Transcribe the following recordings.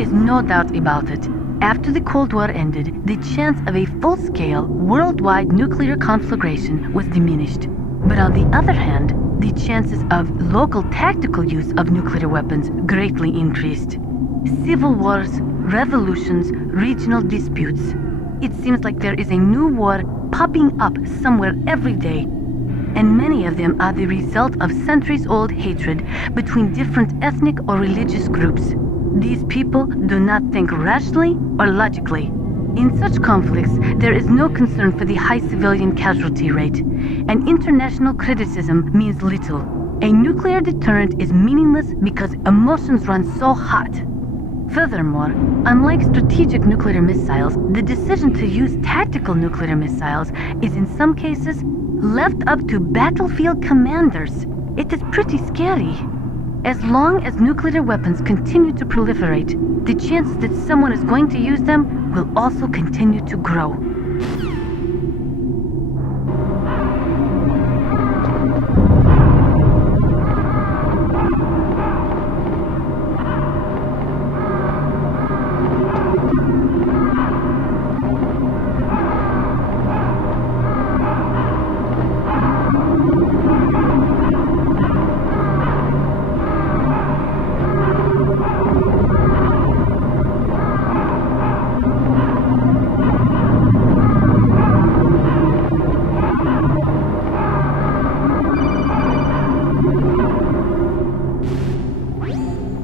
is no doubt about it. After the Cold War ended, the chance of a full-scale, worldwide nuclear conflagration was diminished. But on the other hand, the chances of local tactical use of nuclear weapons greatly increased. Civil wars, revolutions, regional disputes. It seems like there is a new war popping up somewhere every day. And many of them are the result of centuries-old hatred between different ethnic or religious groups. These people do not think rationally or logically. In such conflicts, there is no concern for the high civilian casualty rate, and international criticism means little. A nuclear deterrent is meaningless because emotions run so hot. Furthermore, unlike strategic nuclear missiles, the decision to use tactical nuclear missiles is in some cases left up to battlefield commanders. It is pretty scary. As long as nuclear weapons continue to proliferate, the chances that someone is going to use them will also continue to grow.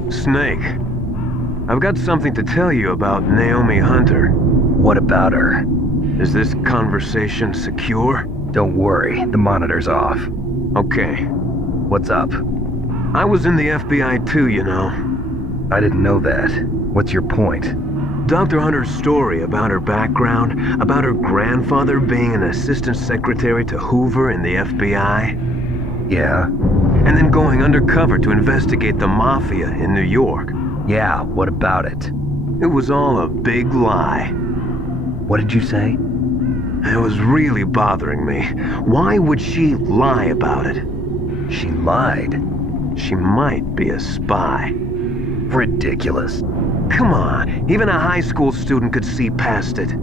Snake, I've got something to tell you about Naomi Hunter. What about her? Is this conversation secure? Don't worry, the monitor's off. Okay. What's up? I was in the FBI too, you know. I didn't know that. What's your point? Dr. Hunter's story about her background, about her grandfather being an assistant secretary to Hoover in the FBI. Yeah? And then going undercover to investigate the mafia in New York. Yeah, what about it? It was all a big lie. What did you say? It was really bothering me. Why would she lie about it? She lied? She might be a spy. Ridiculous. Come on, even a high school student could see past it.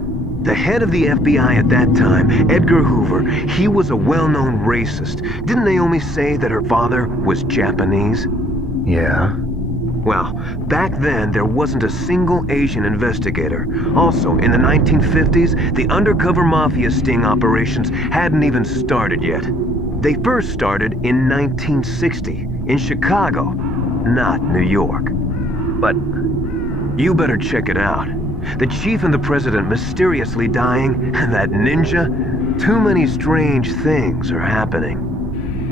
The head of the FBI at that time, Edgar Hoover, he was a well-known racist. Didn't Naomi say that her father was Japanese? Yeah. Well, back then there wasn't a single Asian investigator. Also, in the 1950s, the undercover mafia sting operations hadn't even started yet. They first started in 1960, in Chicago, not New York. But you better check it out. The chief and the president mysteriously dying, and that ninja? Too many strange things are happening.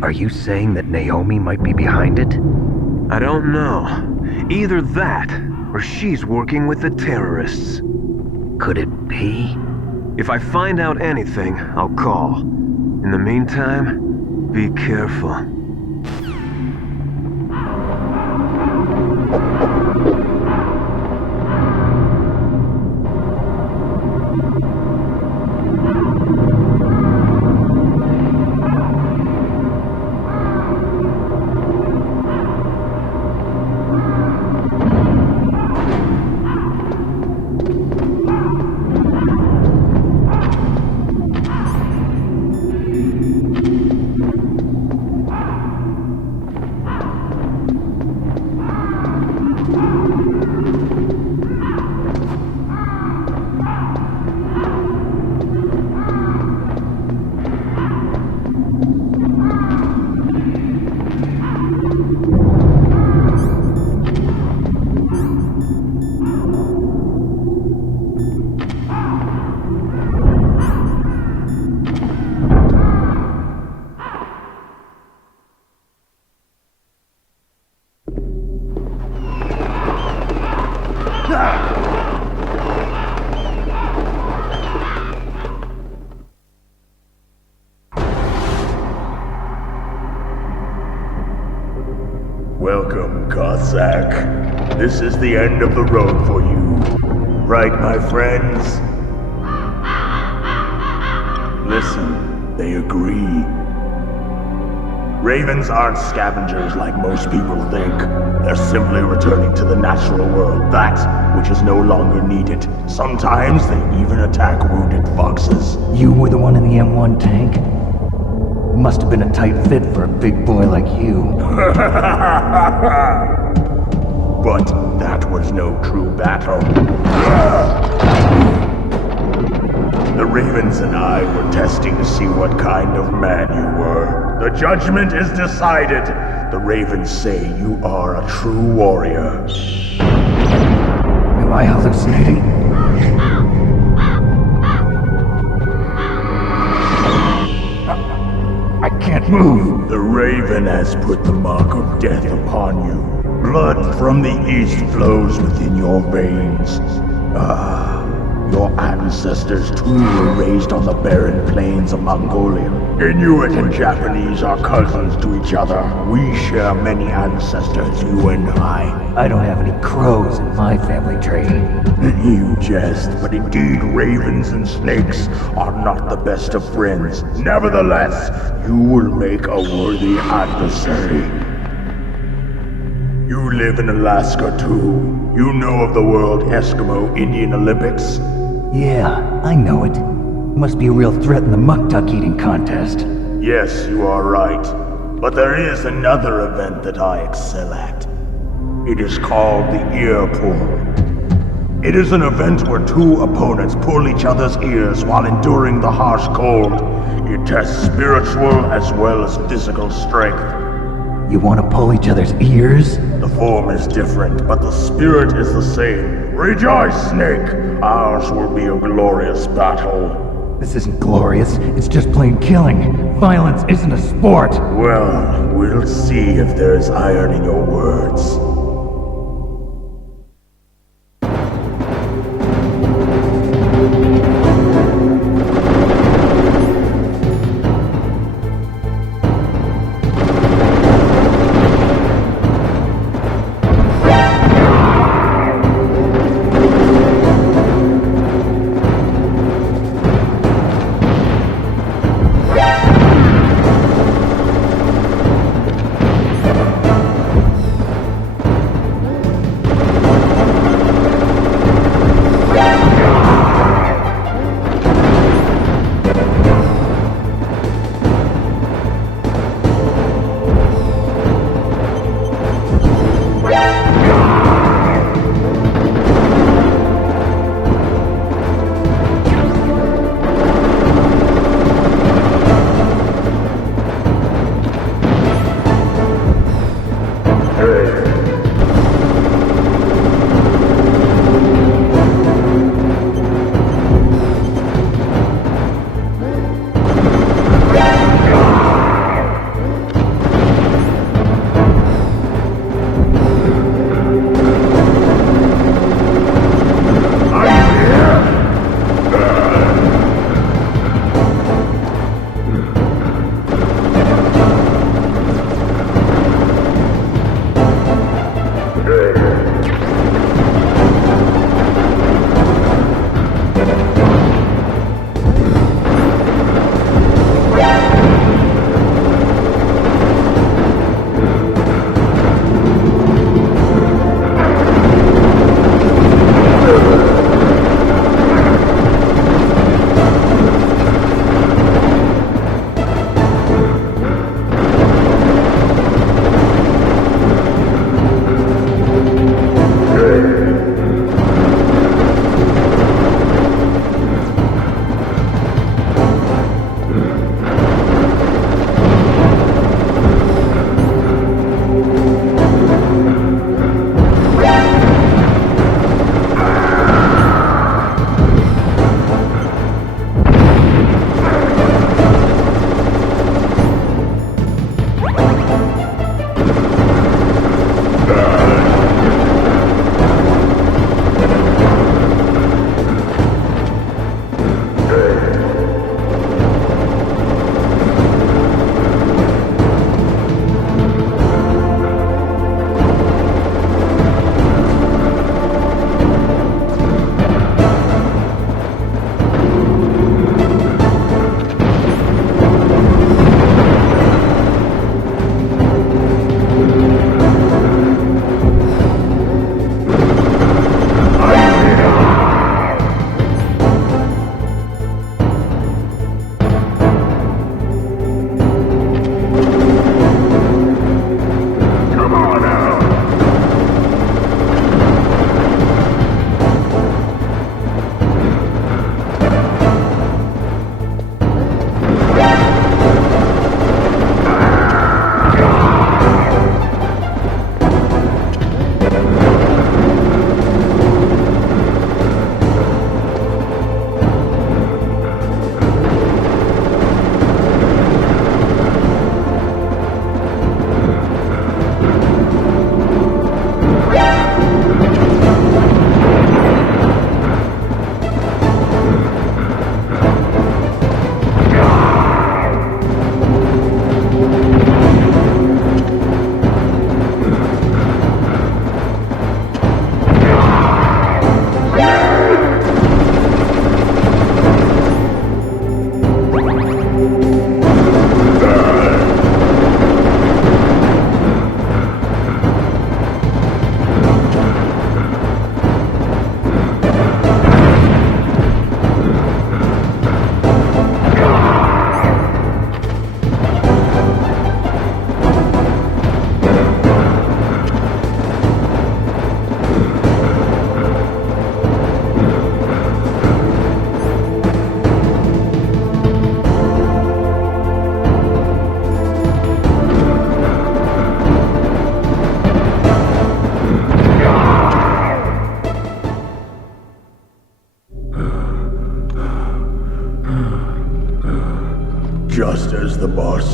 are you saying that Naomi might be behind it? I don't know. Either that, or she's working with the terrorists. Could it be? If I find out anything, I'll call. In the meantime, be careful. Welcome, Cossack. This is the end of the road for you. Right, my friends? Listen, they agree. Ravens aren't scavengers like most people think. They're simply returning to the natural world, that which is no longer needed. Sometimes they even attack wounded foxes. You were the one in the M1 tank? Must have been a tight fit for a big boy like you. But that was no true battle. The Ravens and I were testing to see what kind of man you were. The judgment is decided. The Ravens say you are a true warrior. Am I hallucinating? I can't move. The Raven has put the mark of death upon you. Blood from the east flows within your veins. Your ancestors too were raised on the barren plains of Mongolia. Inuit and Japanese are cousins to each other. We share many ancestors, you and I. I don't have any crows in my family tree. You jest, but indeed ravens and snakes are not the best of friends. Nevertheless, you will make a worthy adversary. You live in Alaska too. You know of the World Eskimo Indian Olympics? Yeah, I know it. Must be a real threat in the muck duck eating contest. Yes, you are right. But there is another event that I excel at. It is called the ear pull. It is an event where two opponents pull each other's ears while enduring the harsh cold. It tests spiritual as well as physical strength. You want to pull each other's ears? The form is different, but the spirit is the same. Rejoice, Snake! Ours will be a glorious battle. This isn't glorious, it's just plain killing. Violence isn't a sport. Well, we'll see if there's iron in your words.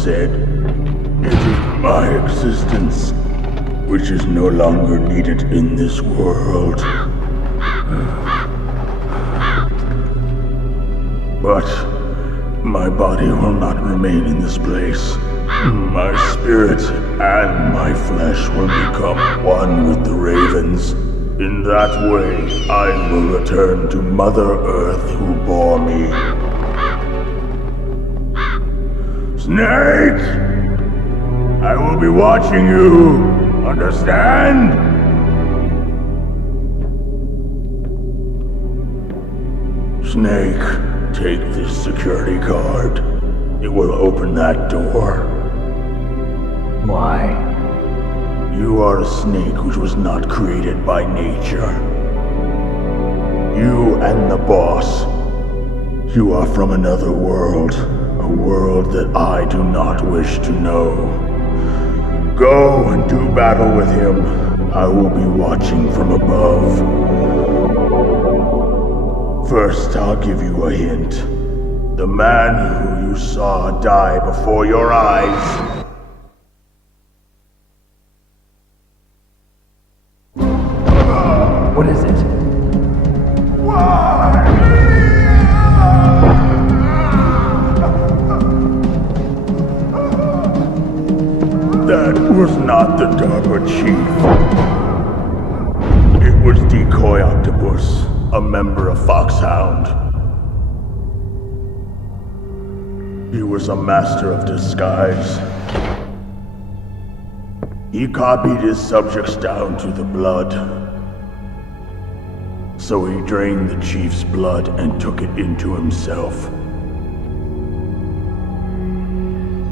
said, it is my existence which is no longer needed in this world. But my body will not remain in this place. My spirit and my flesh will become one with the ravens. In that way, I will return to Mother Earth who bore me. Snake! I will be watching you! Understand? Snake, take this security card. It will open that door. Why? You are a snake which was not created by nature. You and the boss. You are from another world. A world that I do not wish to know. Go and do battle with him. I will be watching from above. First, I'll give you a hint. The man who you saw die before your eyes. What is it? That was not the DARPA chief. It was Decoy Octopus, a member of Foxhound. He was a master of disguise. He copied his subjects down to the blood. So he drained the chief's blood and took it into himself.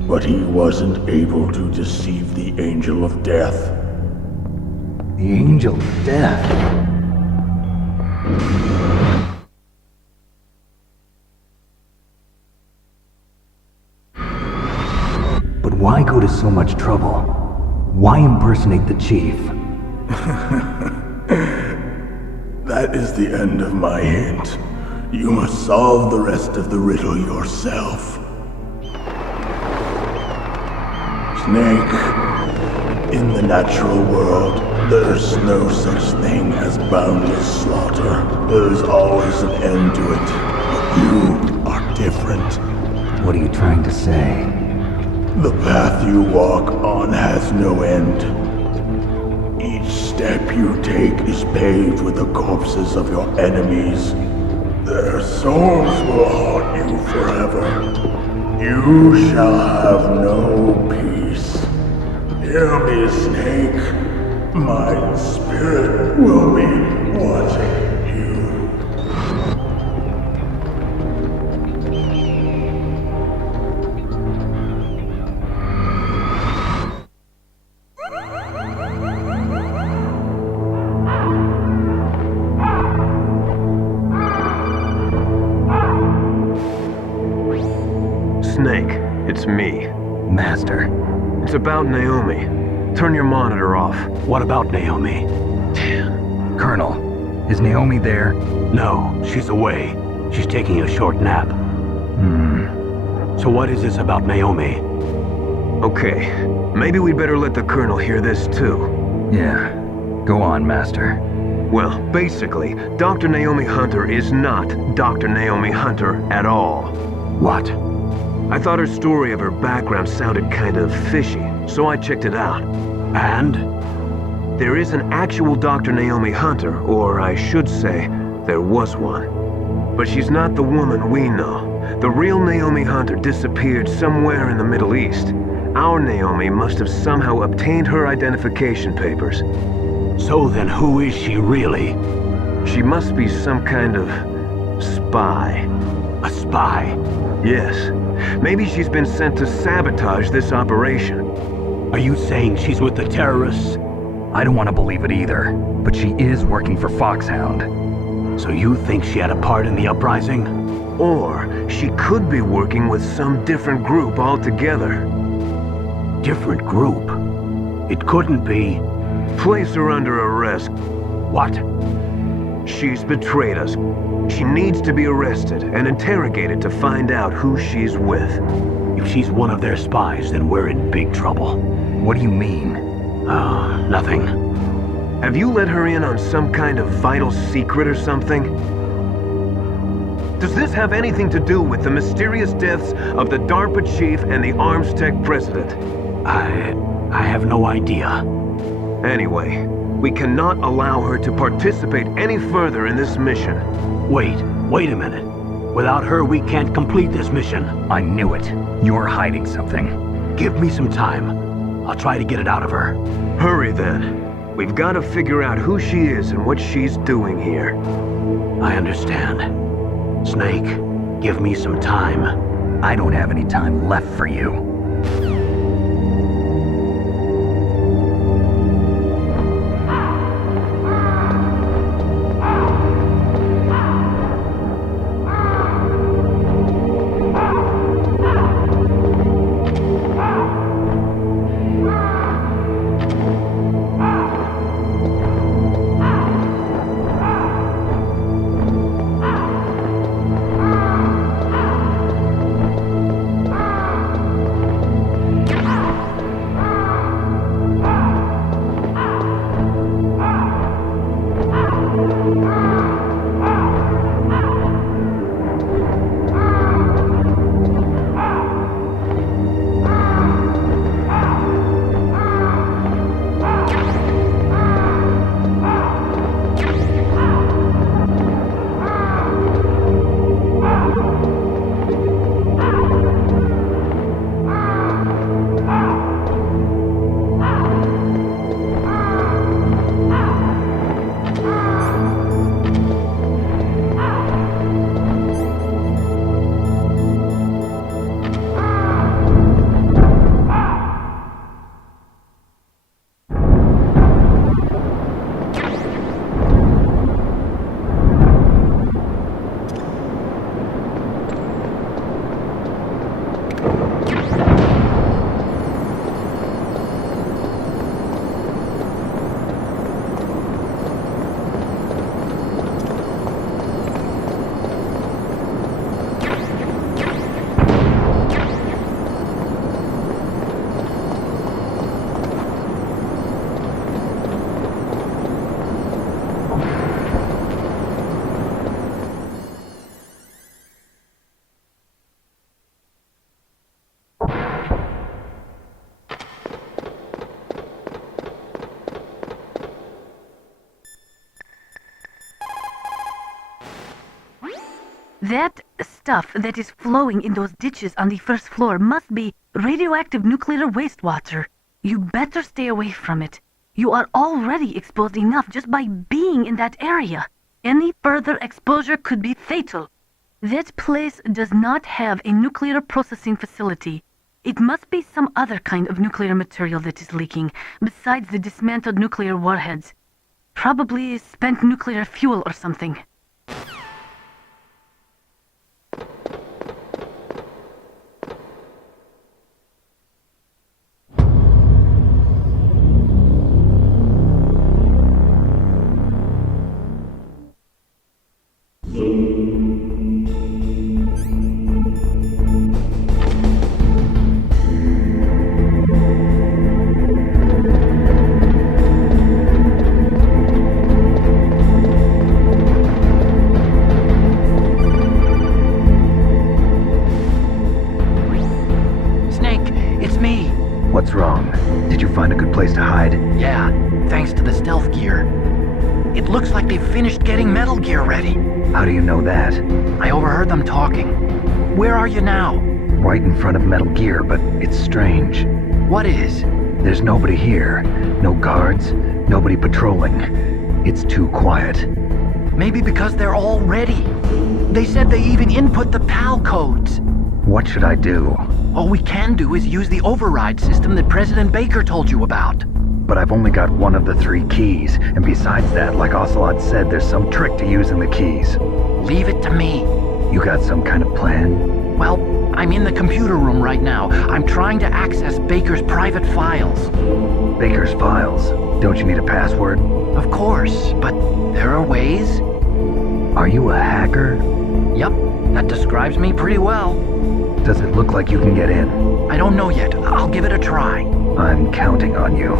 But he wasn't able to deceive the Angel of Death. The Angel of Death? But why go to so much trouble? Why impersonate the chief? That is the end of my hint. You must solve the rest of the riddle yourself. Snake, in the natural world, there's no such thing as boundless slaughter. There's always an end to it. But you are different. What are you trying to say? The path you walk on has no end. Each step you take is paved with the corpses of your enemies. Their souls will haunt you forever. You shall have no peace. Hear me, Snake. My spirit will be watching you. Snake, it's me. Master. It's about Naomi. Turn your monitor off. What about Naomi? Colonel, is Naomi there? No, she's away. She's taking a short nap. So what is this about Naomi? Okay, maybe we'd better let the Colonel hear this too. Yeah. Go on, Master. Well, basically, Dr. Naomi Hunter is not Dr. Naomi Hunter at all. What? I thought her story of her background sounded kind of fishy, so I checked it out. And? There is an actual Dr. Naomi Hunter, or I should say, there was one. But she's not the woman we know. The real Naomi Hunter disappeared somewhere in the Middle East. Our Naomi must have somehow obtained her identification papers. So then who is she really? She must be some kind of spy. A spy? Yes. Maybe she's been sent to sabotage this operation. Are you saying she's with the terrorists? I don't want to believe it either, but she is working for Foxhound. So you think she had a part in the uprising? Or she could be working with some different group altogether. Different group? It couldn't be. Place her under arrest. What? She's betrayed us. She needs to be arrested and interrogated to find out who she's with. If she's one of their spies, then we're in big trouble. What do you mean? Nothing. Have you let her in on some kind of vital secret or something? Does this have anything to do with the mysterious deaths of the DARPA chief and the Arms Tech president? I have no idea. Anyway, we cannot allow her to participate any further in this mission. Wait a minute. Without her, we can't complete this mission. I knew it. You're hiding something. Give me some time. I'll try to get it out of her. Hurry then. We've got to figure out who she is and what she's doing here. I understand. Snake, give me some time. I don't have any time left for you. That stuff that is flowing in those ditches on the first floor must be radioactive nuclear wastewater. You better stay away from it. You are already exposed enough just by being in that area. Any further exposure could be fatal. That place does not have a nuclear processing facility. It must be some other kind of nuclear material that is leaking, besides the dismantled nuclear warheads. Probably spent nuclear fuel or something. What's wrong? Did you find a good place to hide? Yeah, thanks to the stealth gear. It looks like they've finished getting Metal Gear ready. How do you know that? I overheard them talking. Where are you now? Right in front of Metal Gear, but it's strange. What is? There's nobody here. No guards, nobody patrolling. It's too quiet. Maybe because they're all ready. They said they even input the PAL codes. What should I do? All we can do is use the override system that President Baker told you about. But I've only got one of the 3 keys, and besides that, like Ocelot said, there's some trick to using the keys. Leave it to me. You got some kind of plan? Well, I'm in the computer room right now. I'm trying to access Baker's private files. Baker's files? Don't you need a password? Of course, but there are ways. Are you a hacker? Yep, that describes me pretty well. Does it look like you can get in? I don't know yet. I'll give it a try. I'm counting on you.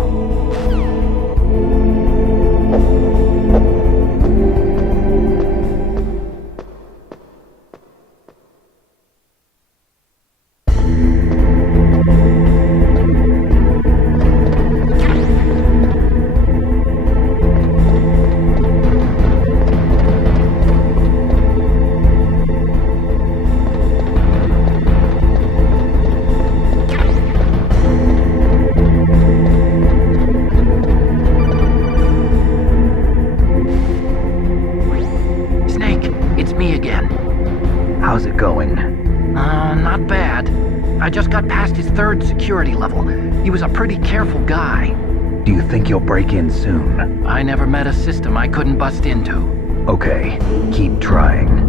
How's it going? Not bad. I just got past his third security level. He was a pretty careful guy. Do you think you'll break in soon? I never met a system I couldn't bust into. Okay, keep trying.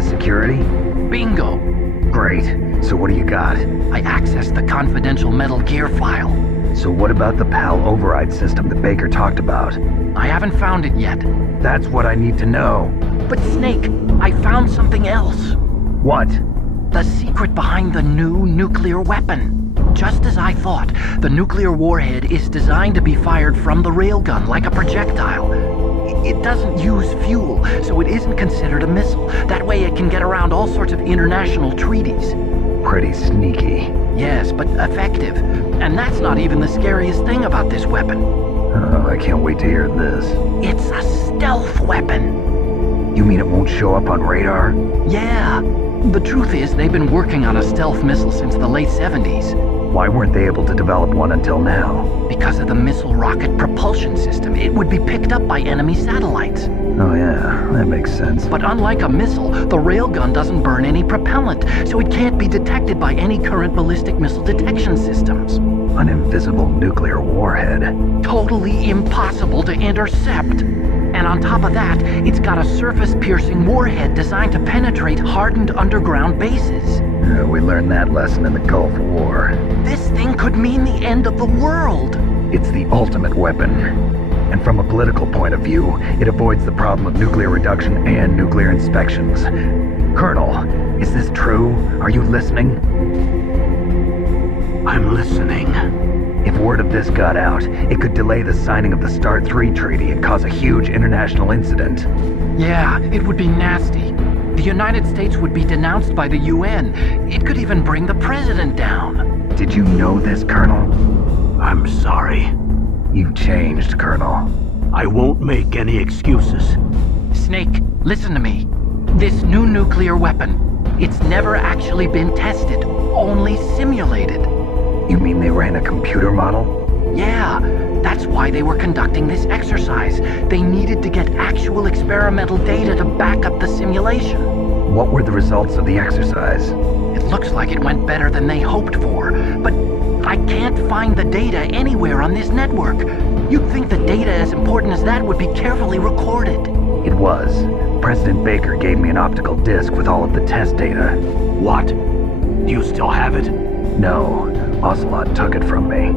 Security? Bingo! Great. So what do you got? I accessed the confidential Metal Gear file. So what about the PAL override system that Baker talked about? I haven't found it yet. That's what I need to know. But Snake, I found something else. What? The secret behind the new nuclear weapon. Just as I thought, the nuclear warhead is designed to be fired from the railgun like a projectile. It doesn't use fuel, so it isn't considered a missile. That way it can get around all sorts of international treaties. Pretty sneaky. Yes, but effective. And that's not even the scariest thing about this weapon. Oh, I can't wait to hear this. It's a stealth weapon. You mean it won't show up on radar? Yeah. The truth is, they've been working on a stealth missile since the late 70s. Why weren't they able to develop one until now? Because of the missile rocket propulsion system. It would be picked up by enemy satellites. Oh yeah, that makes sense. But unlike a missile, the railgun doesn't burn any propellant, so it can't be detected by any current ballistic missile detection systems. An invisible nuclear warhead. Totally impossible to intercept. And on top of that, it's got a surface-piercing warhead designed to penetrate hardened underground bases. We learned that lesson in the Gulf War. This thing could mean the end of the world. It's the ultimate weapon. And from a political point of view, it avoids the problem of nuclear reduction and nuclear inspections. Colonel, is this true? Are you listening? I'm listening. If word of this got out, it could delay the signing of the START 3 treaty and cause a huge international incident. Yeah, it would be nasty. The United States would be denounced by the UN. It could even bring the president down. Did you know this, Colonel? I'm sorry. You've changed, Colonel. I won't make any excuses. Snake, listen to me. This new nuclear weapon, it's never actually been tested, only simulated. You mean they ran a computer model? Yeah, That's why they were conducting this exercise. They needed to get actual experimental data to back up the simulation. What were the results of the exercise? It looks like it went better than they hoped for, but I can't find the data anywhere on this network. You'd think the data as important as that would be carefully recorded. It was. President Baker gave me an optical disc with all of the test data. What? Do you still have it? No, Ocelot took it from me.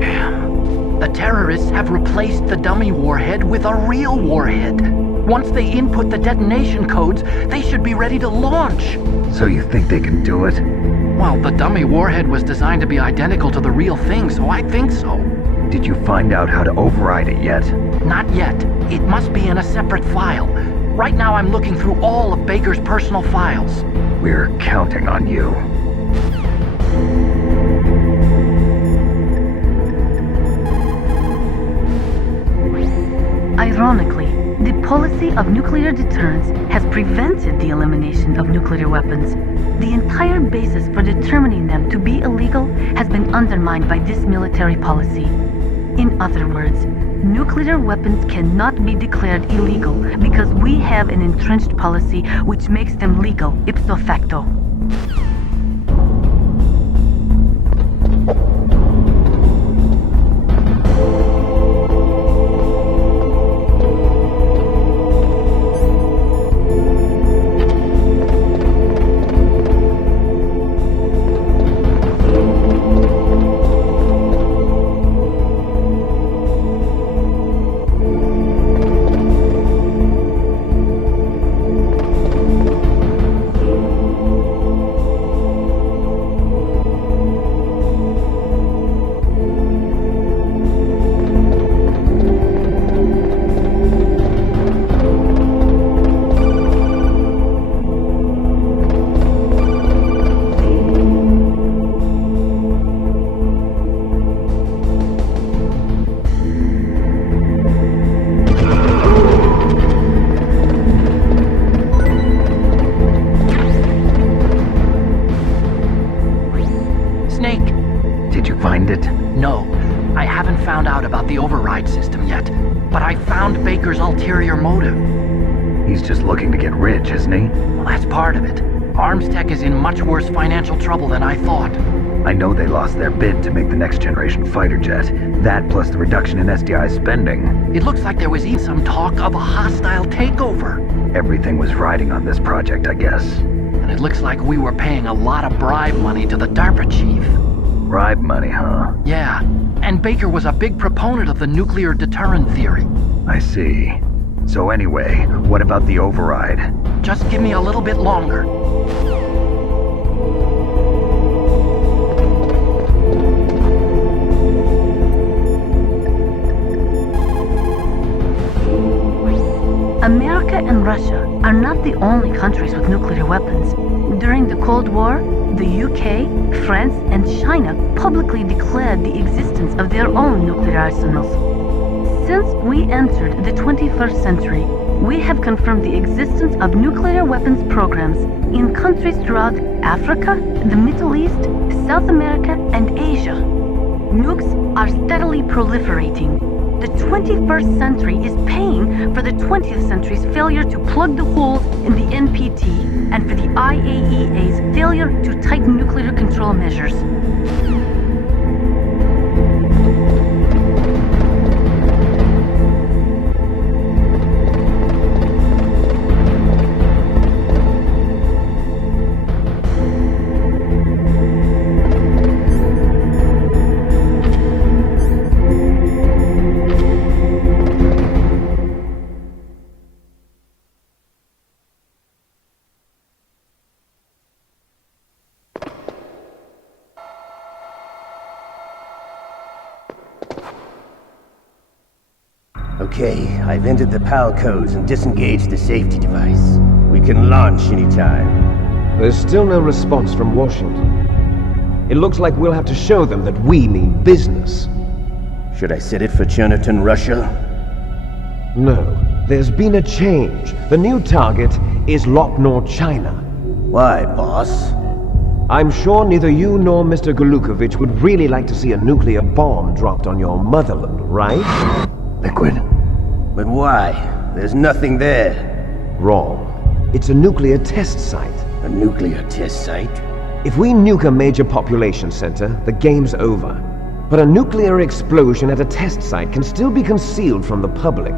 Damn. The terrorists have replaced the dummy warhead with a real warhead. Once they input the detonation codes, they should be ready to launch. So you think they can do it? Well, the dummy warhead was designed to be identical to the real thing, so I think so. Did you find out how to override it yet? Not yet. It must be in a separate file. Right now I'm looking through all of Baker's personal files. We're counting on you. Ironically, the policy of nuclear deterrence has prevented the elimination of nuclear weapons. The entire basis for determining them to be illegal has been undermined by this military policy. In other words, nuclear weapons cannot be declared illegal because we have an entrenched policy which makes them legal ipso facto. No, I haven't found out about the override system yet, but I found Baker's ulterior motive. He's just looking to get rich, isn't he? Well, that's part of it. Arms Tech is in much worse financial trouble than I thought. I know they lost their bid to make the next generation fighter jet. That plus the reduction in SDI spending. It looks like there was even some talk of a hostile takeover. Everything was riding on this project, I guess. And it looks like we were paying a lot of bribe money to the DARPA chief. Bribe money, huh? Yeah, and Baker was a big proponent of the nuclear deterrent theory. I see. So anyway, what about the override? Just give me a little bit longer. America and Russia are not the only countries with nuclear weapons. During the Cold War, the UK, France, and China publicly declared the existence of their own nuclear arsenals. Since we entered the 21st century, we have confirmed the existence of nuclear weapons programs in countries throughout Africa, the Middle East, South America, and Asia. Nukes are steadily proliferating. The 21st century is paying for the 20th century's failure to plug the holes in the NPT and for the IAEA's failure to tighten nuclear control measures. Okay, I've entered the PAL codes and disengaged the safety device. We can launch anytime. There's still no response from Washington. It looks like we'll have to show them that we mean business. Should I set it for Cherniton, Russia? No, there's been a change. The new target is Lopnor, China. Why, boss? I'm sure neither you nor Mr. Golukovich would really like to see a nuclear bomb dropped on your motherland, right? Liquid. But why? There's nothing there. Wrong. It's a nuclear test site. A nuclear test site? If we nuke a major population center, the game's over. But a nuclear explosion at a test site can still be concealed from the public.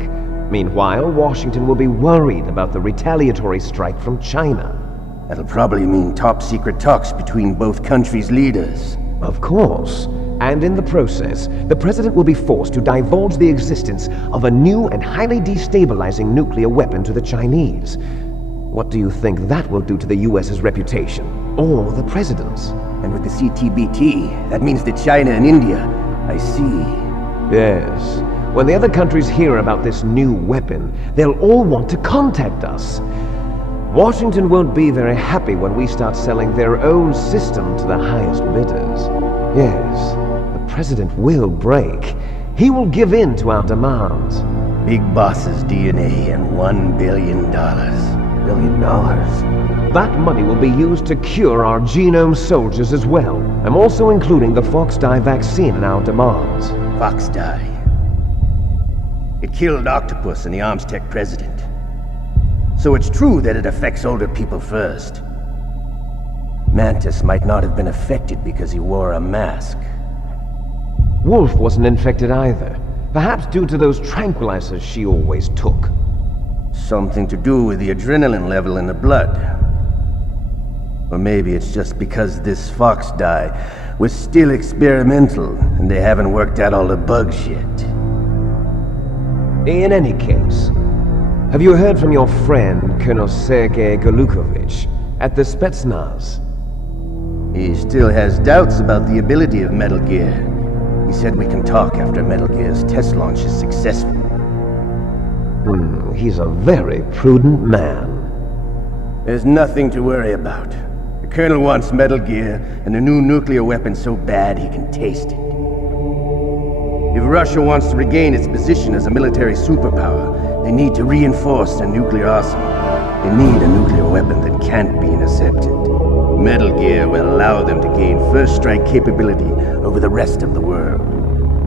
Meanwhile, Washington will be worried about the retaliatory strike from China. That'll probably mean top-secret talks between both countries' leaders. Of course. And in the process, the president will be forced to divulge the existence of a new and highly destabilizing nuclear weapon to the Chinese. What do you think that will do to the US's reputation? Or the president's? And with the CTBT, that means that China and India. I see. Yes. When the other countries hear about this new weapon, they'll all want to contact us. Washington won't be very happy when we start selling their own system to the highest bidders. Yes, the president will break. He will give in to our demands. Big Boss's DNA and $1 billion. $1 billion? That money will be used to cure our genome soldiers as well. I'm also including the Fox-Die vaccine in our demands. Fox-Die. It killed Octopus and the Armstech president. So it's true that it affects older people first. Mantis might not have been affected because he wore a mask. Wolf wasn't infected either. Perhaps due to those tranquilizers she always took. Something to do with the adrenaline level in the blood. Or maybe it's just because this Fox-Die was still experimental and they haven't worked out all the bugs yet. In any case, have you heard from your friend, Colonel Sergei Golukovich, at the Spetsnaz? He still has doubts about the ability of Metal Gear. He said we can talk after Metal Gear's test launch is successful. He's a very prudent man. There's nothing to worry about. The Colonel wants Metal Gear and a new nuclear weapon so bad he can taste it. If Russia wants to regain its position as a military superpower, they need to reinforce their nuclear arsenal. They need a nuclear weapon that can't be intercepted. Metal Gear will allow them to gain first strike capability over the rest of the world.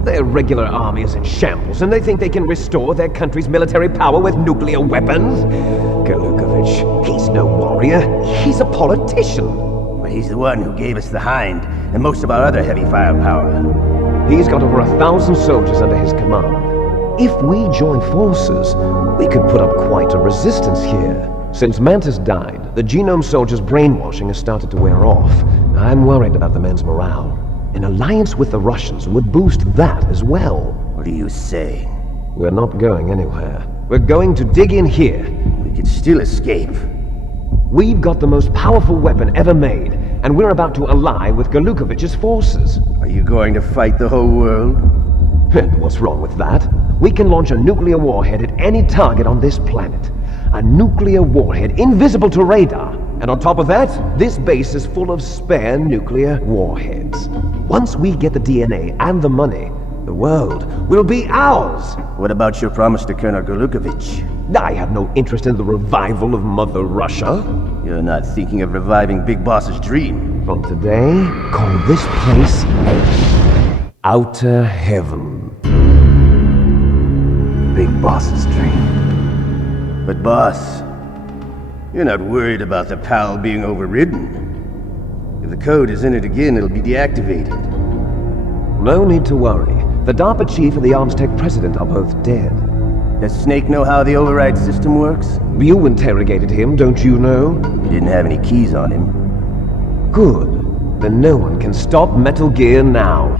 Their regular army is in shambles, and they think they can restore their country's military power with nuclear weapons? Golukovich, he's no warrior. He's a politician. But he's the one who gave us the Hind and most of our other heavy firepower. He's got over 1,000 soldiers under his command. If we join forces, we could put up quite a resistance here. Since Mantis died, the genome soldiers' brainwashing has started to wear off. I'm worried about the men's morale. An alliance with the Russians would boost that as well. What are you saying? We're not going anywhere. We're going to dig in here. We could still escape. We've got the most powerful weapon ever made, and we're about to ally with Golukovich's forces. Are you going to fight the whole world? And what's wrong with that? We can launch a nuclear warhead at any target on this planet. A nuclear warhead invisible to radar. And on top of that, this base is full of spare nuclear warheads. Once we get the DNA and the money, the world will be ours! What about your promise to Colonel Golukovich? I have no interest in the revival of Mother Russia. You're not thinking of reviving Big Boss's dream. From today, call this place Outer Heaven. Big Boss's dream. But boss, you're not worried about the PAL being overridden. If the code is in it again, it'll be deactivated. No need to worry. The DARPA chief and the Armstech president are both dead. Does Snake know how the override system works? You interrogated him, don't you know? He didn't have any keys on him. Good. Then no one can stop Metal Gear now.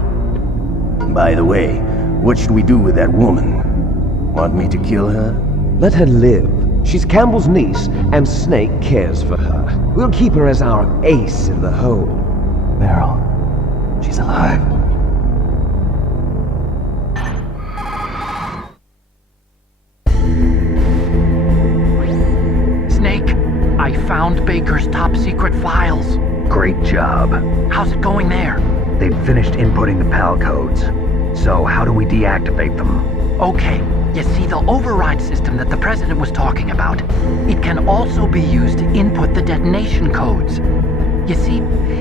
By the way, what should we do with that woman? Want me to kill her? Let her live. She's Campbell's niece, and Snake cares for her. We'll keep her as our ace in the hole. Meryl, she's alive. Snake, I found Baker's top-secret files. Great job. How's it going there? They've finished inputting the PAL codes. So how do we deactivate them? Okay, you see the override system that the president was talking about? It can also be used to input the detonation codes. You see,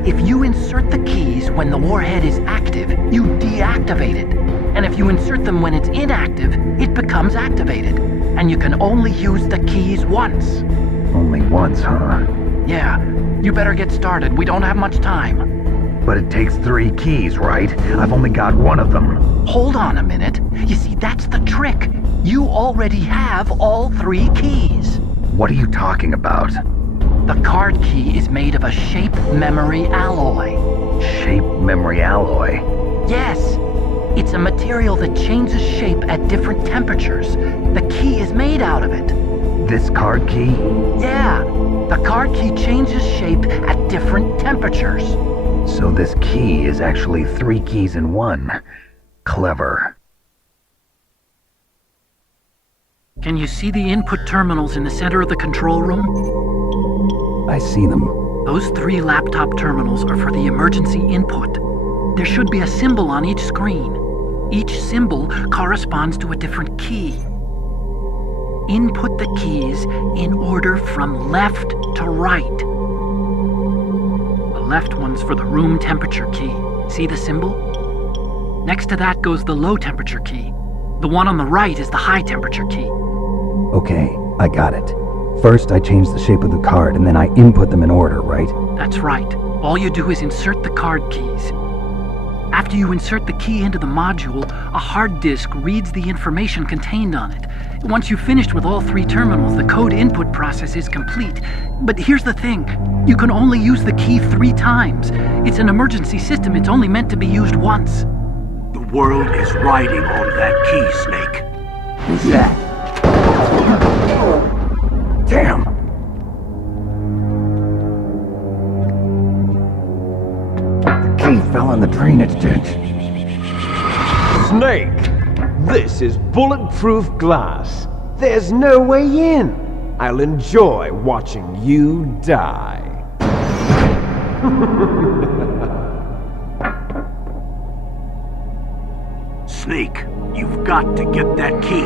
if you insert the keys when the warhead is active, you deactivate it. And if you insert them when it's inactive, it becomes activated. And you can only use the keys once. Only once, huh? Yeah, you better get started. We don't have much time. But it takes 3 keys, right? I've only got one of them. Hold on a minute. You see, that's the trick. You already have all 3 keys. What are you talking about? The card key is made of a shape memory alloy. Shape memory alloy? Yes. It's a material that changes shape at different temperatures. The key is made out of it. This card key? Yeah. The card key changes shape at different temperatures. So this key is actually 3 keys in one. Clever. Can you see the input terminals in the center of the control room? I see them. Those 3 laptop terminals are for the emergency input. There should be a symbol on each screen. Each symbol corresponds to a different key. Input the keys in order from left to right. The left one's for the room temperature key. See the symbol? Next to that goes the low temperature key. The one on the right is the high temperature key. Okay, I got it. First, I change the shape of the card, and then I input them in order, right? That's right. All you do is insert the card keys. After you insert the key into the module, a hard disk reads the information contained on it. Once you've finished with all 3 terminals, the code input process is complete. But here's the thing. You can only use the key 3 times. It's an emergency system. It's only meant to be used once. The world is riding on that key, Snake. Who's that? Damn! The key fell in the drainage ditch. Snake! This is bulletproof glass. There's no way in. I'll enjoy watching you die. Snake, you've got to get that key.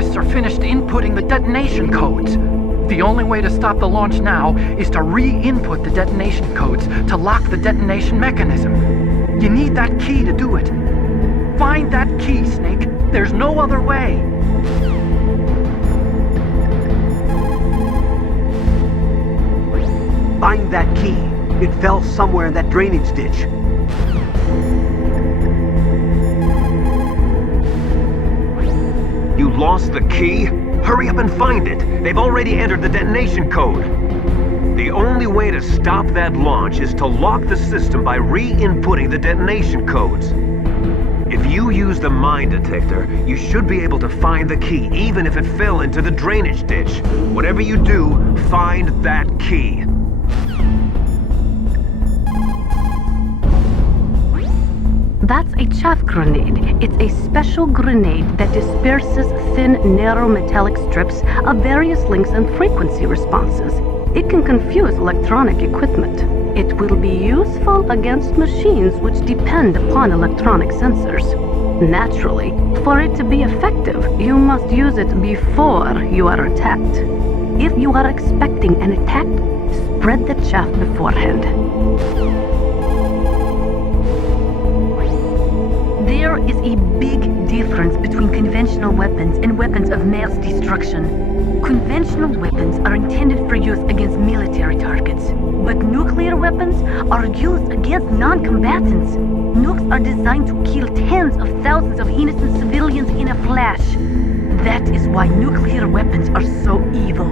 terrorists are finished inputting the detonation codes. The only way to stop the launch now is to re-input the detonation codes to lock the detonation mechanism. You need that key to do it. Find that key, Snake. There's no other way. Find that key. It fell somewhere in that drainage ditch. You lost the key? Hurry up and find it! They've already entered the detonation code! The only way to stop that launch is to lock the system by re-inputting the detonation codes. If you use the mine detector, you should be able to find the key even if it fell into the drainage ditch. Whatever you do, find that key. That's a chaff grenade. It's a special grenade that disperses thin, narrow metallic strips of various lengths and frequency responses. It can confuse electronic equipment. It will be useful against machines which depend upon electronic sensors. Naturally, for it to be effective, you must use it before you are attacked. If you are expecting an attack, spread the chaff beforehand. There is a big difference between conventional weapons and weapons of mass destruction. Conventional weapons are intended for use against military targets, but nuclear weapons are used against non-combatants. Nukes are designed to kill tens of thousands of innocent civilians in a flash. That is why nuclear weapons are so evil.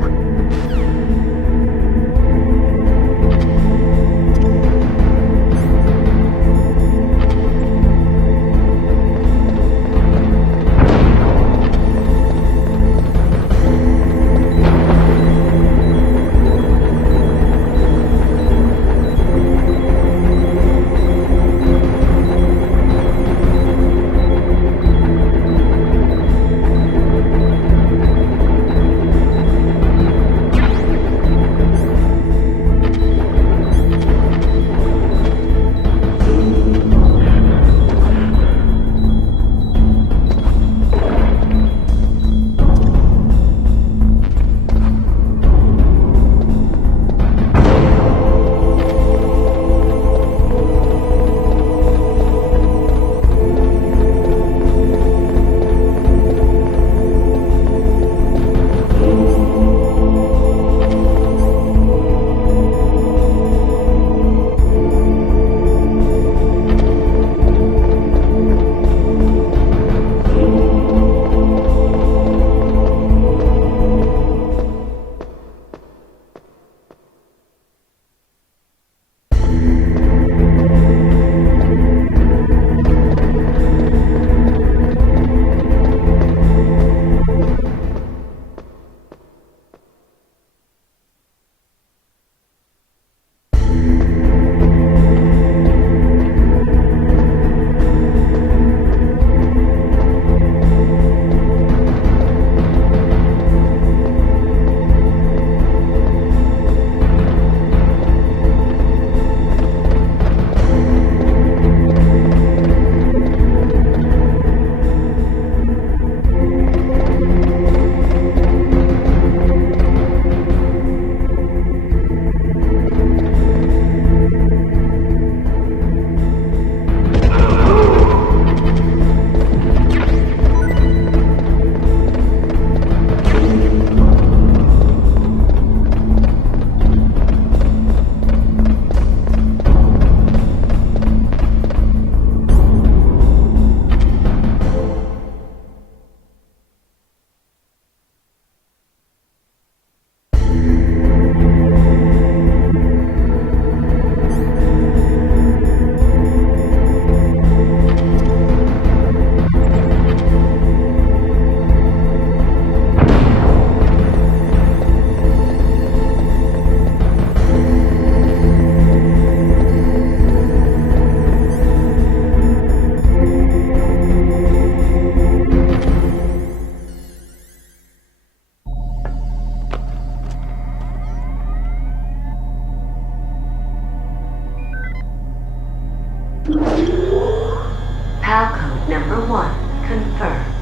PAL code number 1 confirmed.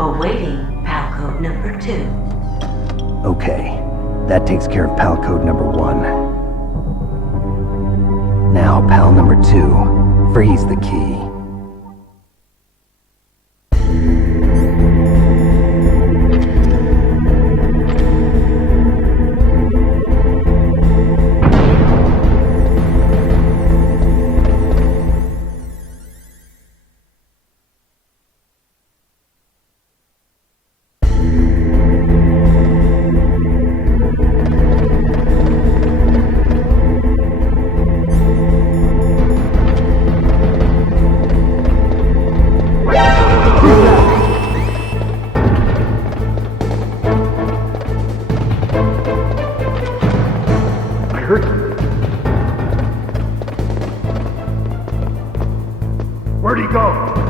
Awaiting PAL code number 2. Okay, that takes care of PAL code number 1. Now, PAL number 2, freeze the key. Where'd he go?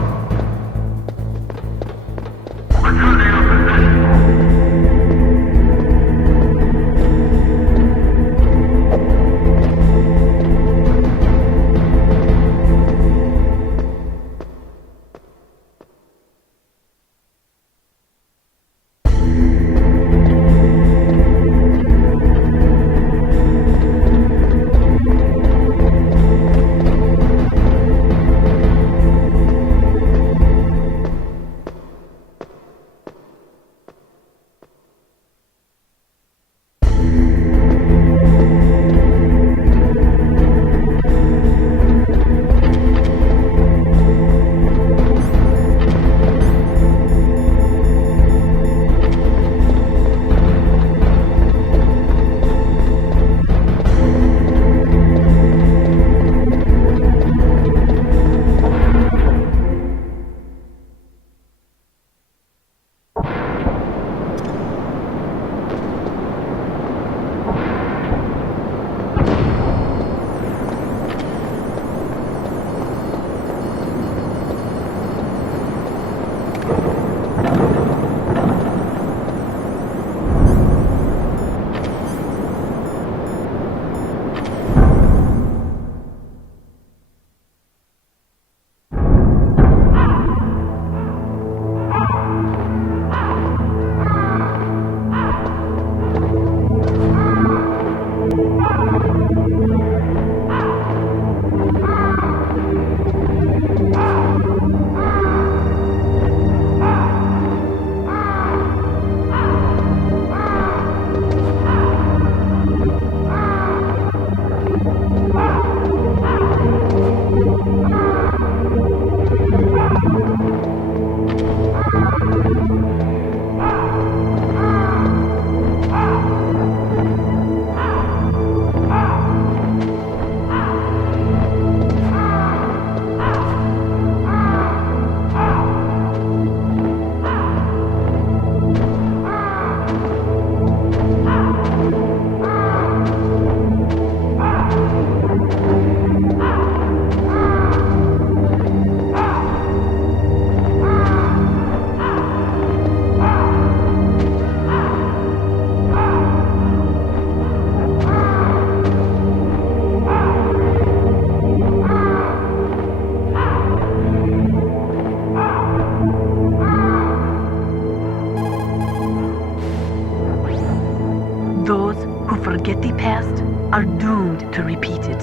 forget the past are doomed to repeat it.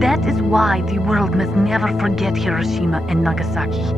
That is why the world must never forget Hiroshima and Nagasaki.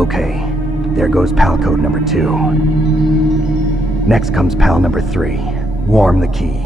Okay, there goes pal code number 2. Next comes pal number 3. Warm the key.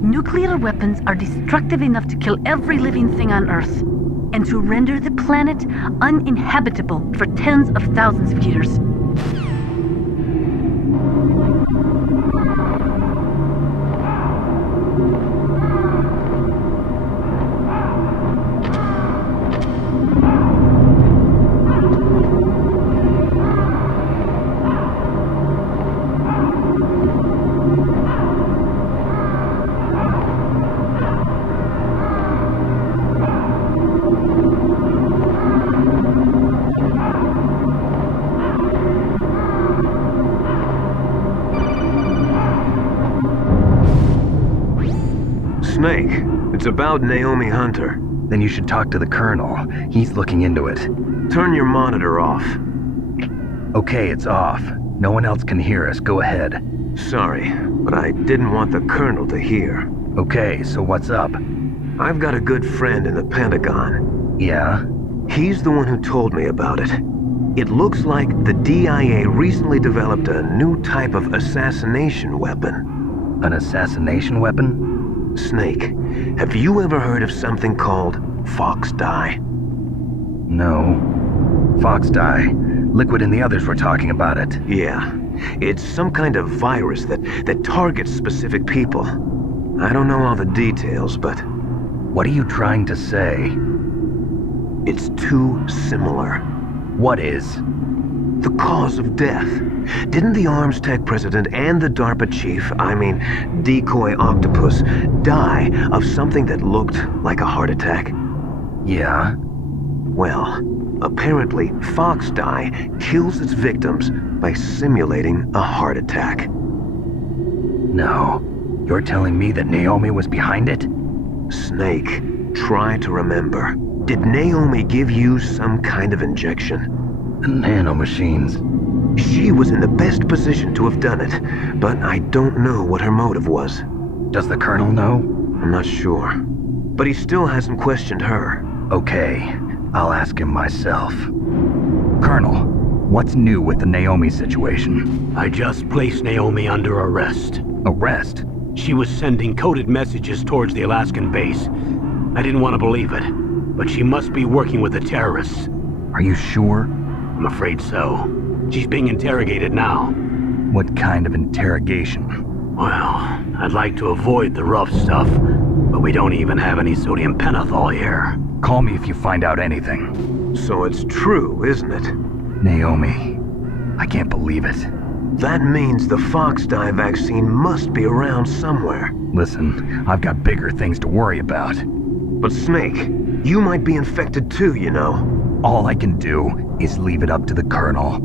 Nuclear weapons are destructive enough to kill every living thing on Earth, and to render the planet uninhabitable for tens of thousands of years. Snake, it's about Naomi Hunter. Then you should talk to the Colonel. He's looking into it. Turn your monitor off. Okay, it's off. No one else can hear us. Go ahead. Sorry, but I didn't want the Colonel to hear. Okay, so what's up? I've got a good friend in the Pentagon. Yeah? He's the one who told me about it. It looks like the DIA recently developed a new type of assassination weapon. An assassination weapon? Snake, have you ever heard of something called Fox Die? No. Fox dye. Liquid and the others were talking about it. Yeah. It's some kind of virus that targets specific people. I don't know all the details, but What are you trying to say? it's too similar. What is? The cause of death. Didn't the Arms Tech president and the DARPA chief, Decoy Octopus, die of something that looked like a heart attack? Yeah? Well, apparently Fox dye kills its victims by simulating a heart attack. No. You're telling me that Naomi was behind it? Snake, try to remember. Did Naomi give you some kind of injection? The nanomachines. She was in the best position to have done it, but I don't know what her motive was. Does the Colonel know? I'm not sure. But he still hasn't questioned her. Okay, I'll ask him myself. Colonel, what's new with the Naomi situation? I just placed Naomi under arrest. Arrest? She was sending coded messages towards the Alaskan base. I didn't want to believe it, but she must be working with the terrorists. Are you sure? I'm afraid so. She's being interrogated now. What kind of interrogation? Well, I'd like to avoid the rough stuff, but we don't even have any sodium pentothal here. Call me if you find out anything. So it's true, isn't it? Naomi. I can't believe it. That means the Fox dye vaccine must be around somewhere. Listen, I've got bigger things to worry about. But Snake, you might be infected too, you know. All I can do is leave it up to the Colonel.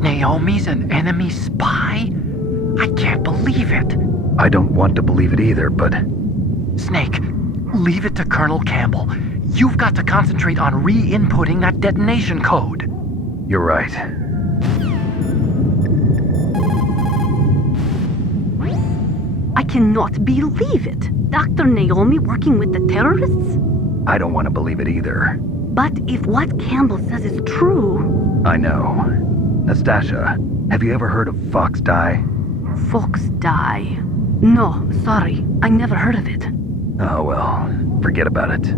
Naomi's an enemy spy? I can't believe it. I don't want to believe it either, but Snake, leave it to Colonel Campbell. You've got to concentrate on re-inputting that detonation code. you're right. I cannot believe it. Dr. Naomi working with the terrorists? I don't want to believe it either. But if what Campbell says is true... I know. Nastasha, have you ever heard of Fox Die? Folks die. No, sorry. I never heard of it. Oh well, forget about it.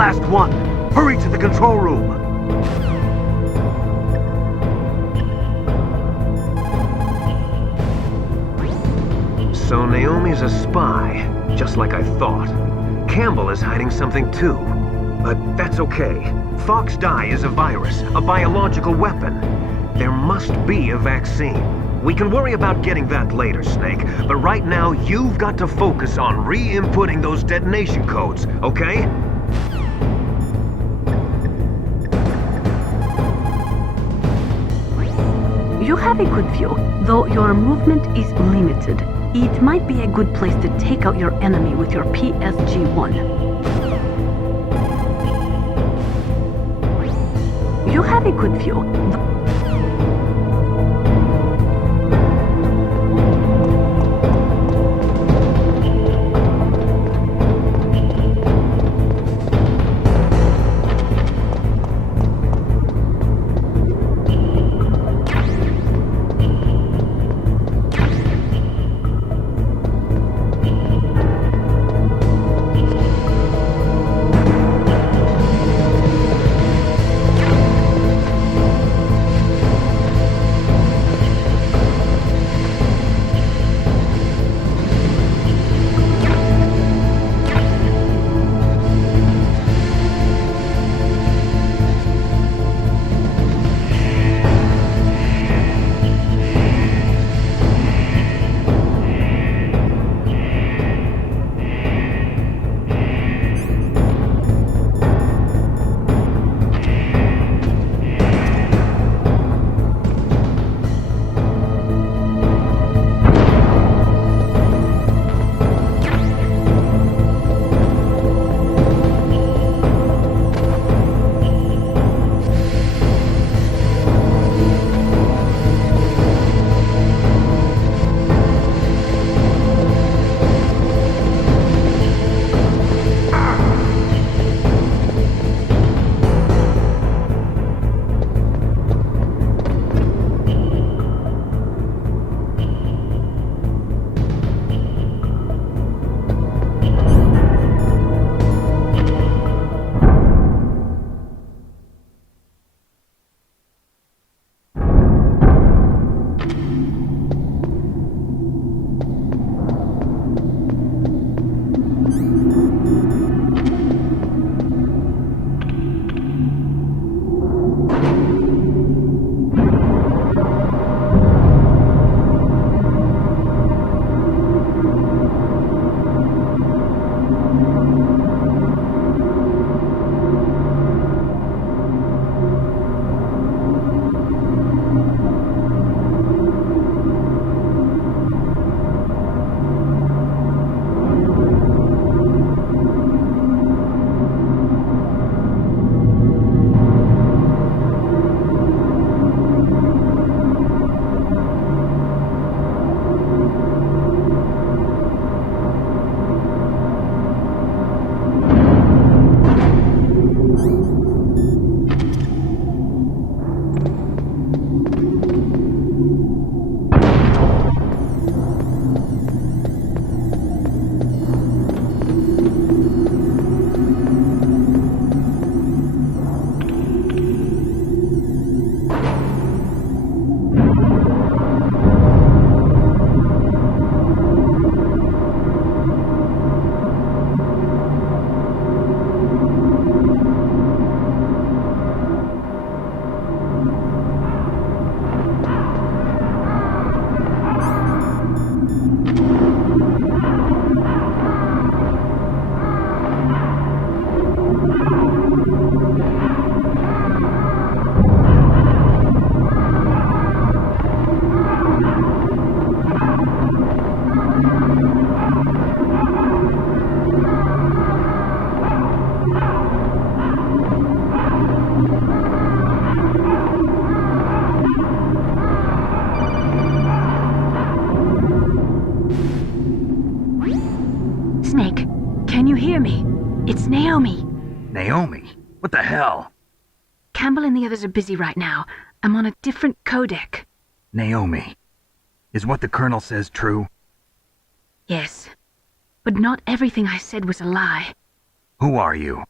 last one. Hurry to the control room. So Naomi's a spy, just like I thought. Campbell is hiding something too. But that's okay. Fox dye is a virus, a biological weapon. There must be a vaccine. We can worry about getting that later, Snake. But right now, you've got to focus on re-inputting those detonation codes, okay? You have a good view, though your movement is limited. It might be a good place to take out your enemy with your PSG-1. You have a good view. Snake, can you hear me? It's Naomi. Naomi? What the hell? Campbell and the others are busy right now. I'm on a different codec. Naomi, is what the Colonel says true? Yes. But not everything I said was a lie. Who are you?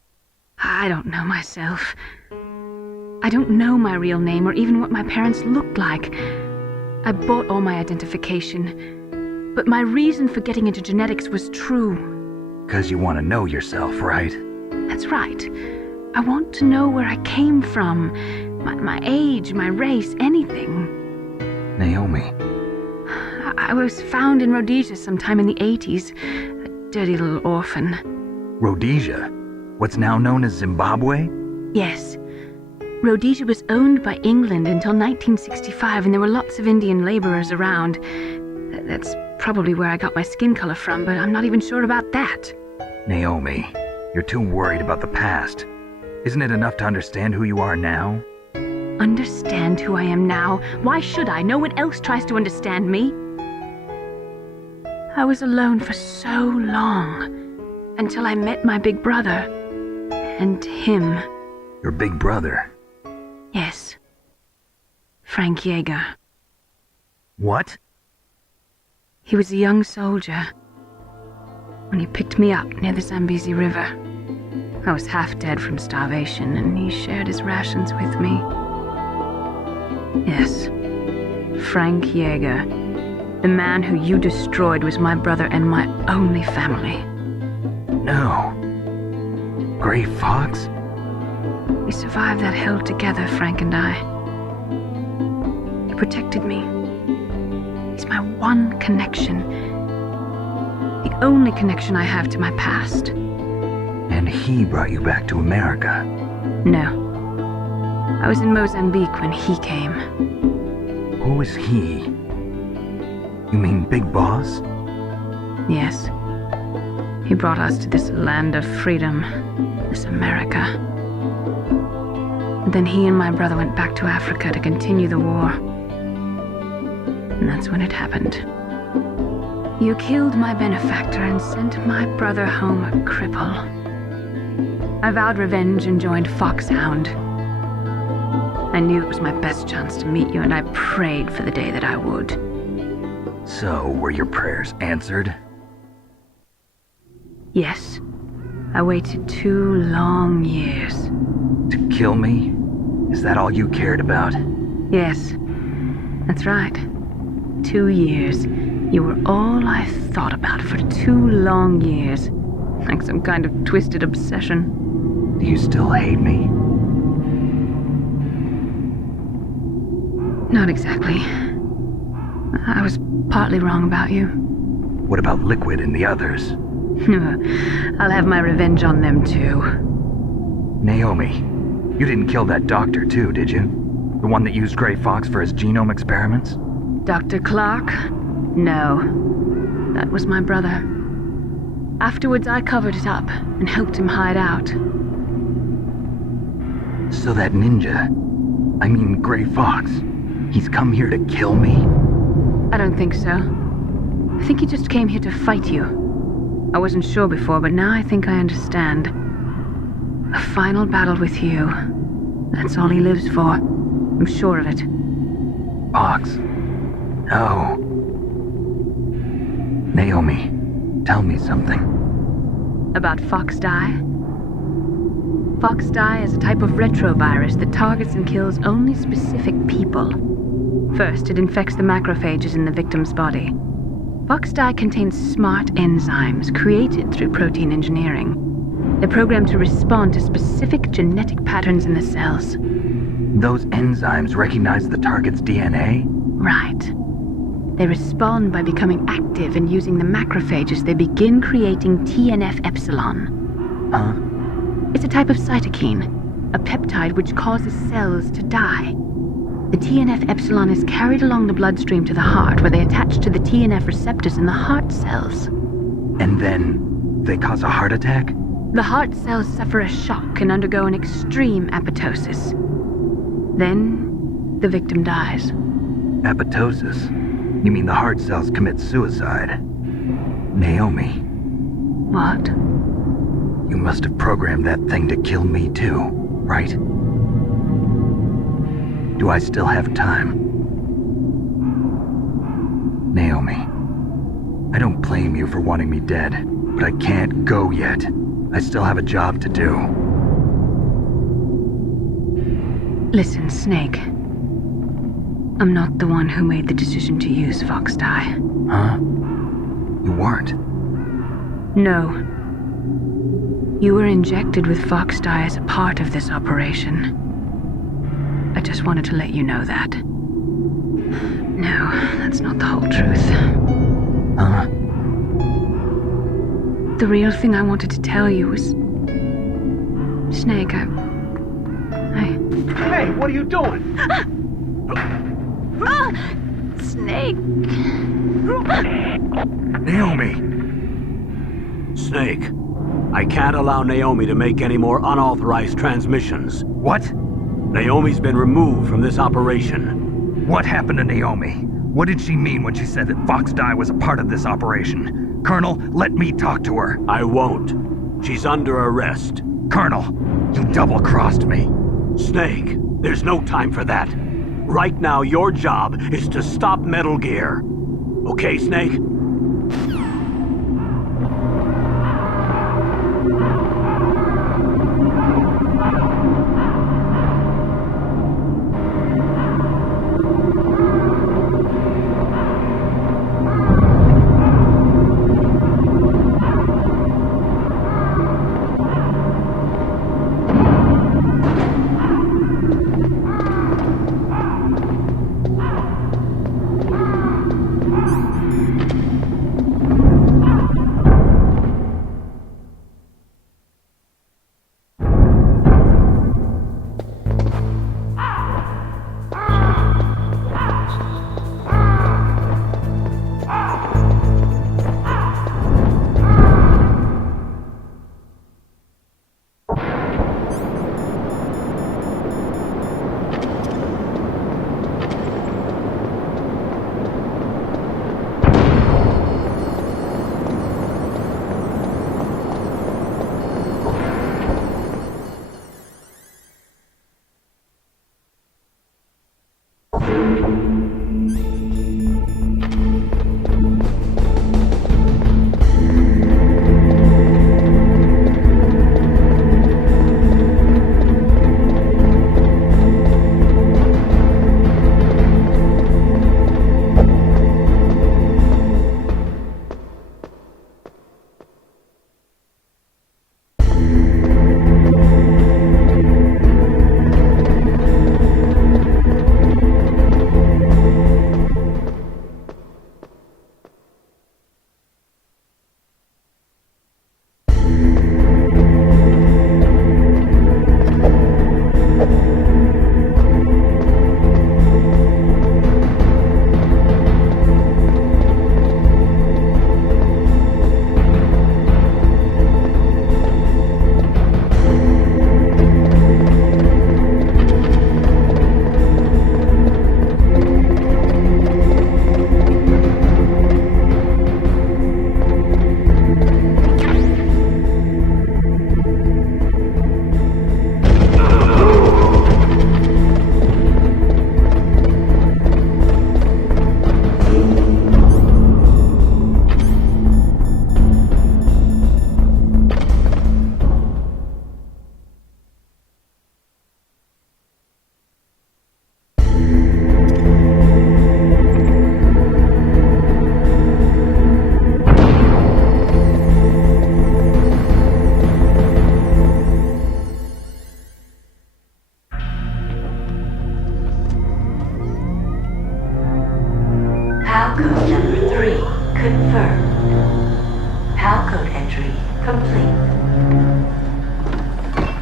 I don't know myself. I don't know my real name or even what my parents looked like. I bought all my identification, but my reason for getting into genetics was true. 'Cause you want to know yourself, right? That's right. I want to know where I came from, my age, my race, anything. Naomi. I was found in Rhodesia sometime in the 80s, a dirty little orphan. Rhodesia? What's now known as Zimbabwe? Yes. Rhodesia was owned by England until 1965, and there were lots of Indian laborers around. That's probably where I got my skin color from, but I'm not even sure about that. Naomi, you're too worried about the past. Isn't it enough to understand who you are now? Understand who I am now? Why should I? No one else tries to understand me. I was alone for so long, until I met my big brother. And him. Your big brother? Yes. Frank Yeager. What? He was a young soldier when he picked me up near the Zambezi River. I was half dead from starvation, and he shared his rations with me. Yes, Frank Yeager. The man who you destroyed was my brother and my only family. No. Gray Fox? We survived that hell together, Frank and I. He protected me. He's my one connection. The only connection I have to my past. And he brought you back to America? No. I was in Mozambique when he came. Who was he? You mean Big Boss? Yes. He brought us to this land of freedom, this America. And then he and my brother went back to Africa to continue the war. And that's when it happened. You killed my benefactor and sent my brother home a cripple. I vowed revenge and joined Foxhound. I knew it was my best chance to meet you, and I prayed for the day that I would. So, were your prayers answered? Yes. I waited 2 long years. To kill me? Is that all you cared about? Yes. That's right. 2 years. You were all I thought about for 2 long years. Like some kind of twisted obsession. Do you still hate me? Not exactly. I was partly wrong about you. What about Liquid and the others? I'll have my revenge on them too. Naomi, you didn't kill that doctor too, did you? The one that used Gray Fox for his genome experiments? Dr. Clark? No. That was my brother. Afterwards, I covered it up and helped him hide out. So that ninja, I mean Gray Fox, he's come here to kill me? I don't think so. I think he just came here to fight you. I wasn't sure before, but now I think I understand. A final battle with you. That's all he lives for. I'm sure of it. Fox? No. Naomi, tell me something. About Fox Die? Fox Die is a type of retrovirus that targets and kills only specific people. First, it infects the macrophages in the victim's body. Fox Die contains smart enzymes created through protein engineering. They're programmed to respond to specific genetic patterns in the cells. Those enzymes recognize the target's DNA? Right. They respond by becoming active and using the macrophages. They begin creating TNF-epsilon. Huh? It's a type of cytokine, a peptide which causes cells to die. The TNF-epsilon is carried along the bloodstream to the heart, where they attach to the TNF receptors in the heart cells. And then they cause a heart attack? The heart cells suffer a shock and undergo an extreme apoptosis. Then, the victim dies. Apoptosis? You mean the heart cells commit suicide? Naomi. What? You must have programmed that thing to kill me too, right? Do I still have time? Naomi, I don't blame you for wanting me dead, but I can't go yet. I still have a job to do. Listen, Snake. I'm not the one who made the decision to use Fox Dye. Huh? You weren't? No. You were injected with Fox Dye as a part of this operation. I just wanted to let you know that. No, that's not the whole truth. Huh? The real thing I wanted to tell you was... Snake, Hey, what are you doing? Snake! Naomi! Snake, I can't allow Naomi to make any more unauthorized transmissions. What? Naomi's been removed from this operation. What happened to Naomi? What did she mean when she said that Fox Dye was a part of this operation? Colonel, let me talk to her. I won't. She's under arrest. Colonel, you double-crossed me. Snake, there's no time for that. Right now, your job is to stop Metal Gear. Okay, Snake? Code number 3 confirmed. PAL code entry complete.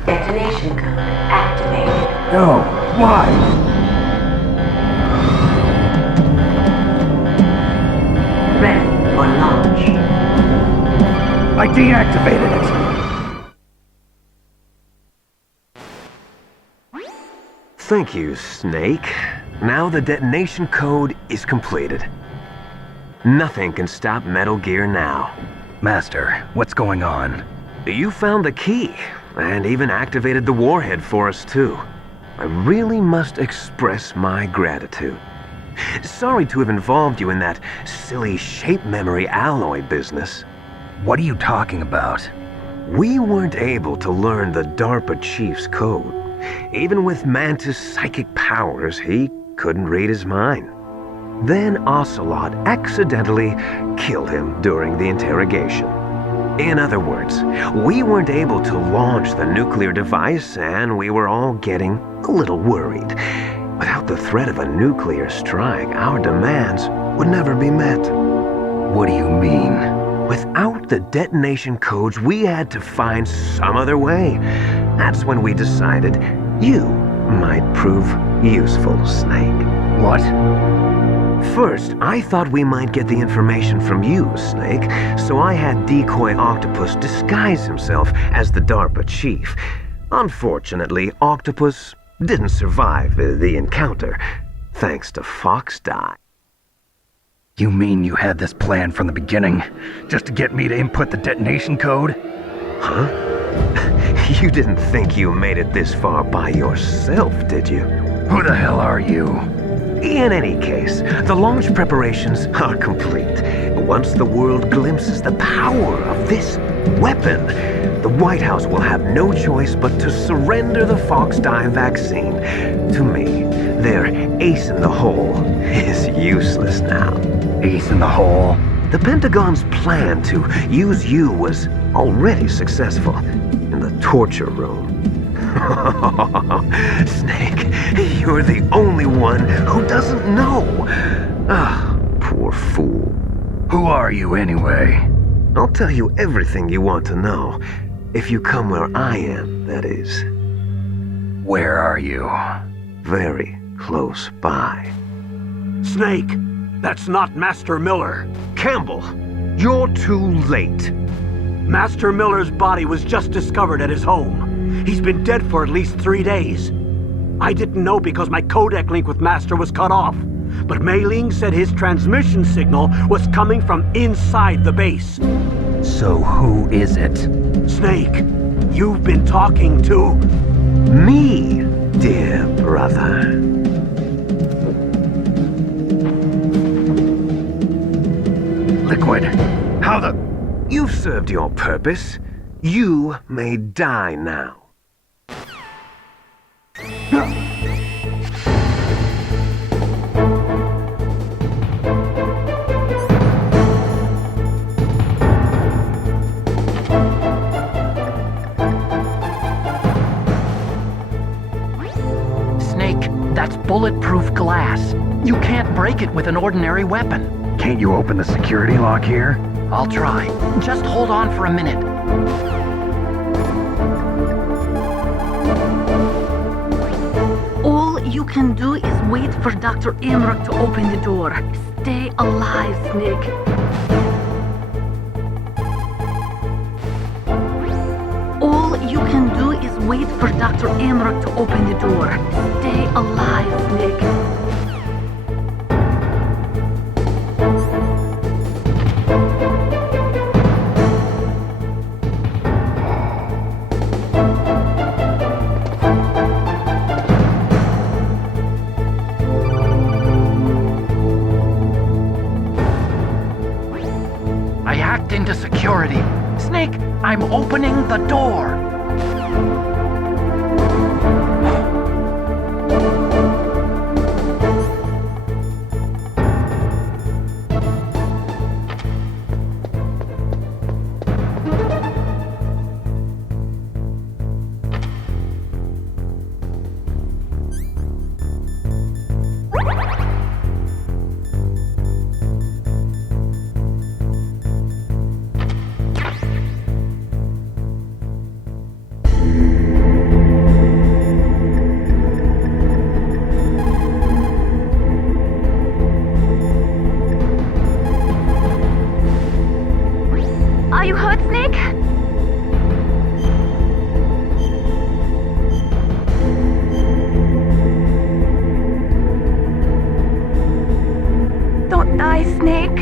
Detonation code activated. No, why? Ready for launch. I deactivated it. Thank you, Snake. Now the detonation code is completed. Nothing can stop Metal Gear now. Master, what's going on? You found the key, and even activated the warhead for us, too. I really must express my gratitude. Sorry to have involved you in that silly shape memory alloy business. What are you talking about? We weren't able to learn the DARPA chief's code. Even with Mantis' psychic powers, he couldn't read his mind. Then Ocelot accidentally killed him during the interrogation. In other words, we weren't able to launch the nuclear device, and we were all getting a little worried. Without the threat of a nuclear strike, our demands would never be met. What do you mean? Without the detonation codes, we had to find some other way. That's when we decided you might prove useful, Snake. What? First, I thought we might get the information from you, Snake, so I had Decoy Octopus disguise himself as the DARPA chief. Unfortunately, Octopus didn't survive the encounter, thanks to Fox Die. You mean you had this plan from the beginning, just to get me to input the detonation code? Huh? You didn't think you made it this far by yourself, did you? Who the hell are you? In any case, the launch preparations are complete. Once the world glimpses the power of this weapon, the White House will have no choice but to surrender the Fox Die vaccine to me. Their ace in the hole is useless now. Ace in the hole? The Pentagon's plan to use you was already successful in the torture room. Snake, you're the only one who doesn't know. Ah, poor fool. Who are you anyway? I'll tell you everything you want to know. If you come where I am, that is. Where are you? Very close by. Snake, that's not Master Miller. Campbell, you're too late. Master Miller's body was just discovered at his home. He's been dead for at least 3 days. I didn't know because my codec link with Master was cut off. But Mei Ling said his transmission signal was coming from inside the base. So who is it? Snake, you've been talking to... Me, dear brother. Liquid, how the... You've served your purpose. You may die now. Snake, that's bulletproof glass. You can't break it with an ordinary weapon. Can't you open the security lock here? I'll try. Just hold on for a minute. All you can do is wait for Dr. Emmerich to open the door. Stay alive, Snake. All you can do is wait for Dr. Emmerich to open the door. Stay alive, Snake. I hacked into security. Snake, I'm opening the door. Are you hurt, Snake? Don't die, Snake.